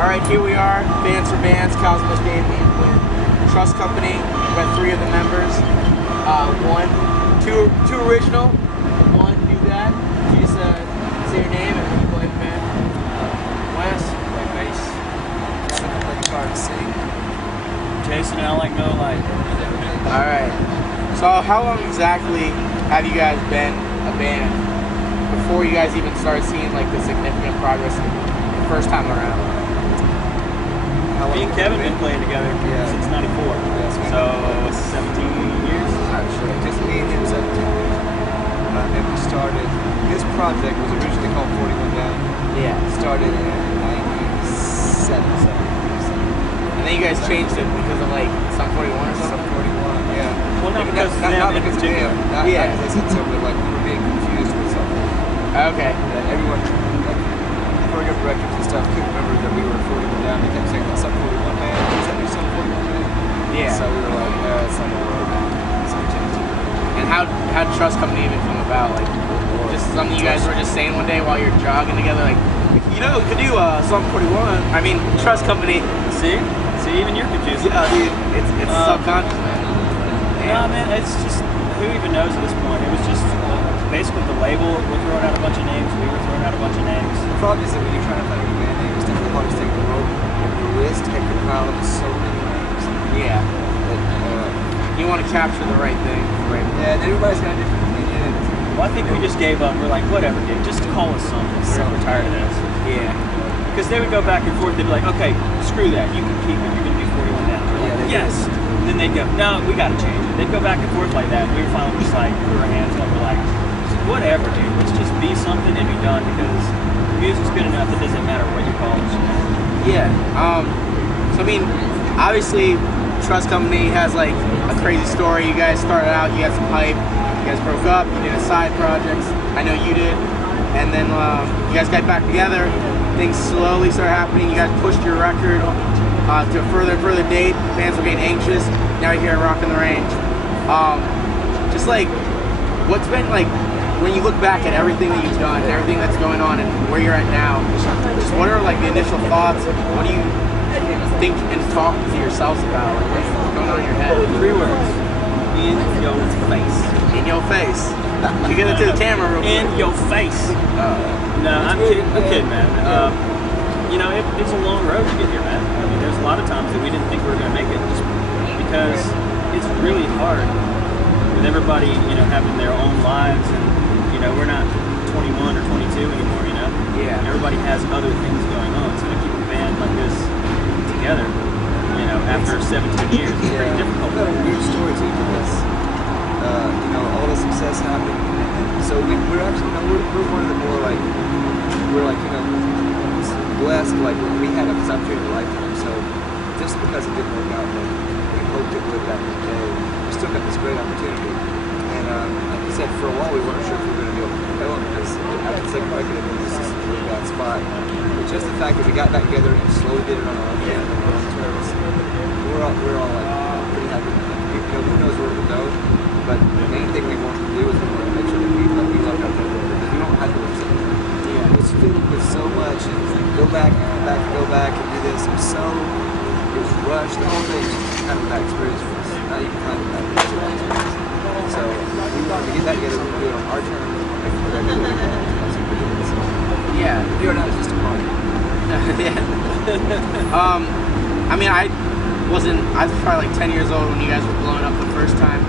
Alright, here we are, Bands for Bands, Cosmos Dave with Trust Company. We've got 3 of the members. Two original, one new guy. Can you just say your name and who you play with, man? Wes, play bass. Kevin, I play guitar and sing. Jason, I like no light. Alright, so how long exactly have you guys been a band before you guys even started seeing like the significant progress the first time around? Me and Kevin been playing together since '94, so 17 years. Actually, just me and him 17 years. And we started, this project was originally called 41 Down. Yeah. Started in 97. And then you guys changed it because of like Sum 41 or something? Sum 41, yeah. Well, not because of them not in because of particular. them. Not because they said so, but like we were being confused with something. Okay. And everyone, like, growing up directors and stuff, couldn't remember that we were 41 Down. They kept saying that Sum 41 Man. Is that new Sum 41 Man? Yeah. So we were like, it's not gonna work. So we changed it. And how did Trust Company even come about? Like, just something you guys were just saying one day while you're jogging together, like, you know, we could do Sum 41. I mean, Trust Company. See, even you're confused. Yeah, dude, it's subconscious, man. Yeah, man, it's just, who even knows at this point? It was just basically the label. We're throwing out a bunch of names. We were throwing out a bunch of names. The problem is that when you're trying to find a band name, it's definitely the hardest thing in the world. Your list can compile of so many names. Yeah. That, You want to capture the right thing. Right. yeah, and everybody's got a different opinion. Well, I think we just gave up. We're like, whatever, dude. Just call us something. We're tired of this. Yeah. Because they would go back and forth. They'd be like, okay, screw that. You can keep it. You're going to be 41 down. We're like, yes. And then they'd go, no, we got to change it. They'd go back and forth like that. And we were finally just like, put our hands up. We're like, whatever, dude. Let's just be something and be done because the music's good enough. It doesn't matter what you call it. Yeah. So I mean, obviously, Trust Company has like a crazy story. You guys started out, you had some hype. You guys broke up. You did a side project. I know you did. And then you guys got back together. Things slowly started happening. You guys pushed your record to a further and further date. Fans were getting anxious. Now you're here at Rock on the Range. Just like, what's been like, when you look back at everything that you've done, and everything that's going on, and where you're at now, just what are like the initial thoughts? What do you think and talk to yourselves about? Like, what's going on in your head? 3 words. In your face. In your face. You get it to the camera real quick. In your face. No, I'm kidding, man. You know, it's a long road to get here, man. I mean, there's a lot of times that we didn't think we were going to make it just because it's really hard with everybody, you know, having their own lives and, you know, we're not 21 or 22 anymore, you know? Yeah. Everybody has other things going on, so to keep a band like this together, you know, after 17 years is pretty difficult. I've got a weird story too because, you know, all the success happened. So we're actually, you know, we're one of the more like, we're like, you know, blessed, like we had a opportunity of a lifetime. So just because it didn't work out like we hoped it would back in the day, we still got this great opportunity. And like you said, for a while we weren't sure if we were going to be able to fulfill it because after the second record, it was just a really bad spot. But just the fact that we got back together and slowly did it on our own, on our own terms, we're all like pretty happy. You know, who knows where it will go? But the main thing we wanted to do is we wanted to make sure that we loved our band because we don't have to lose it. It was filled with so much, and like, go back and do this. It was rushed. The whole thing was just kind of a bad experience for us. Not even kind of a bad experience. So we wanted to get that together. We do it on our terms. Make sure that Yeah. We are not just a party. I mean, I was probably like 10 years old when you guys were blowing up the first time.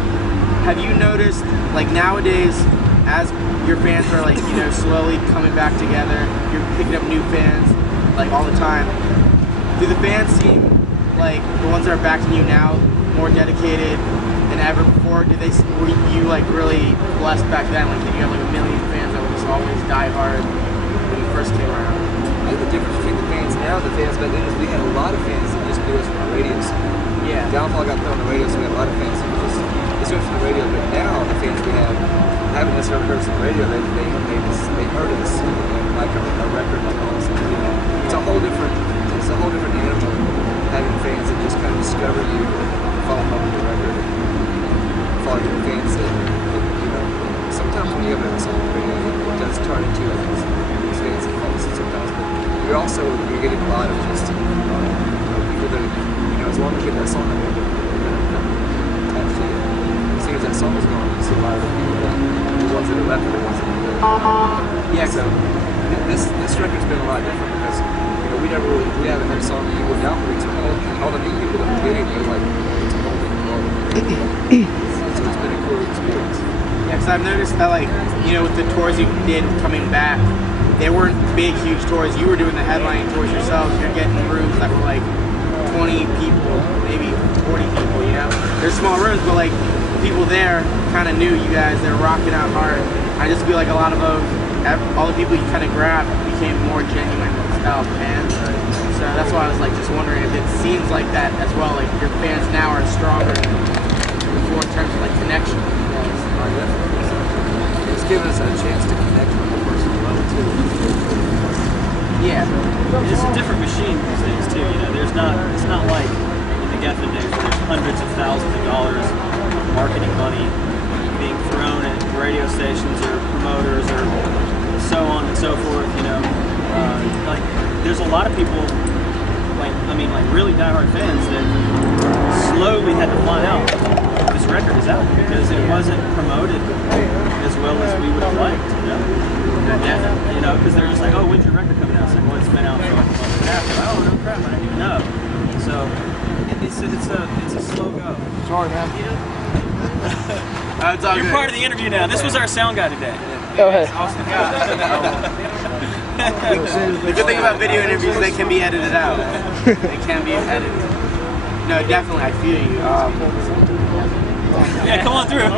Have you noticed, like nowadays, as your fans are like, you know, slowly coming back together, you're picking up new fans, like all the time, do the fans seem like the ones that are backing you now more dedicated than ever before? Were you like really blessed back then? Like, did you have like a million fans that were just always die hard when you first came around? I think the difference between the fans now and the fans back then is we had a lot of fans that just knew us from the radios. Yeah. Downfall got put on the radio, so we had a lot of fans who just knew us from the radio. But now the fans we have haven't necessarily heard us on the radio. They heard us and like a record like all this. You know, it's a whole different animal having fans that just kind of discover you and fall in love with the record and follow your fans that you know. Sometimes when you have a song on the radio, it does turn into like these fans that follow us sometimes, but you're also getting a lot of just people that, as long as you get that song, they're gonna attach to it. As soon as that song is gone, you see a lot of the people that, the ones that are left are the ones that are good. Yeah. So this record's been a lot different because we haven't had a song that people down for it. All the new people that we're getting, they're like, it's holding glory. So it's been a cool experience. Yeah, because I've noticed that, like, with the tours you did coming back, they weren't big, huge tours. You were doing the headlining tours yourselves. You're getting rooms that were like 20 people, maybe 40 people, There's small rooms, but like people there kind of knew you guys. They're rocking out hard. I just feel like a lot of those, all the people you kind of grabbed became more genuine style fans. So that's why I was like just wondering if it seems like that as well. Like your fans now are stronger than before in terms of like connection. It's given us a chance to connect on a personal level too. Yeah. It's a different machine these days too. It's not like in the Geffen days where there's hundreds of thousands of dollars of marketing money being thrown at radio stations or promoters or so on and so forth. Like there's a lot of people, like really diehard fans that slowly had to find out this record is out because it wasn't promoted as well as we would have liked. Because they're just like, oh, when's your record coming out? It's like, well, it's been out for like a month and a half. Like, oh, no crap, I didn't even know. So it's a slow go. Sorry, man. You're part of the interview now. This was our sound guy today. Go ahead. Austin. The good thing about video interviews, they can be edited out. They can be edited. No, definitely, I feel you. Yeah, come on through.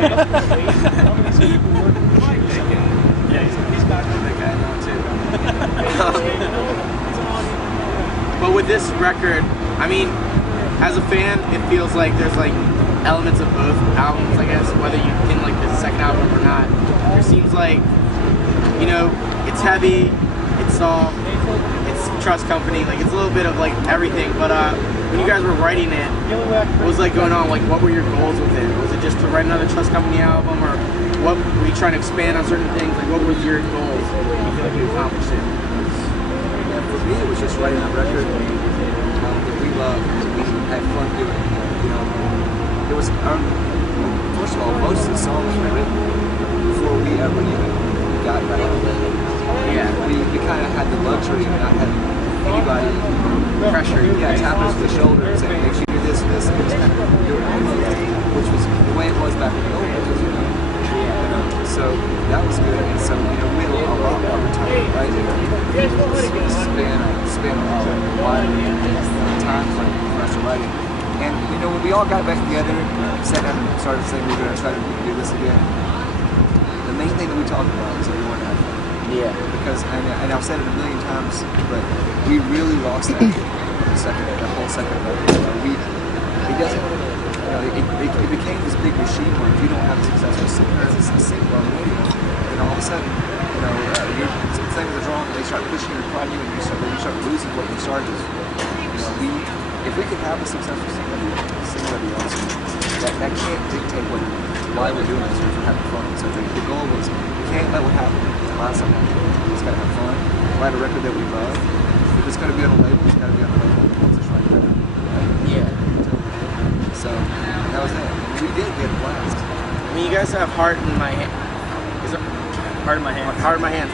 Yeah, he's got that guy now too. But with this record, as a fan, it feels like there's like elements of both albums, I guess, whether you didn't like the second album or not. It seems like, it's heavy, it's soft, it's TRUSTcompany, like it's a little bit of like everything, but when you guys were writing it, what was like going on? Like what were your goals with it? Was it just to write another TRUSTcompany album, or what were you trying to expand on certain things? Like what were your goals? You feel like you accomplished it? Yeah, for me it was just writing a record that we loved, that we had fun doing. It was, first of all, most of the songs were written before we ever even got back on the label. Yeah. We kind of had the luxury of not having anybody Pressure. tap us on the shoulder and say, make sure you do this and this, and just kind of do it almost, which was the way it was back in the old days, So that was good, and so, we had a lot more time, right? Span a lot of time for us to write. And, when we all got back together, sat down and started saying we're going to try to do this again, the main thing that we talked about was that we wanted to have fun. Yeah. Because, and I've said it a million times, but we really lost that the whole second record. It doesn't, it became this big machine where if you don't have a successful single on the radio, then all of a sudden, things are wrong, they start pushing you in front of you, and you start losing what you started. If we could have a successful single every awesome. That can't dictate why we're doing this, or if we're having fun. So the goal was, we can't let what happened last time happen. We just gotta have fun, write a record that we love. If it's gonna be on a label, it's gotta be on a label. Let's just write that out, right? Yeah. So that was it. And we did get a blast. You guys have Heart in My Hand. Is it Heart in My Hands. Heart in My Hands?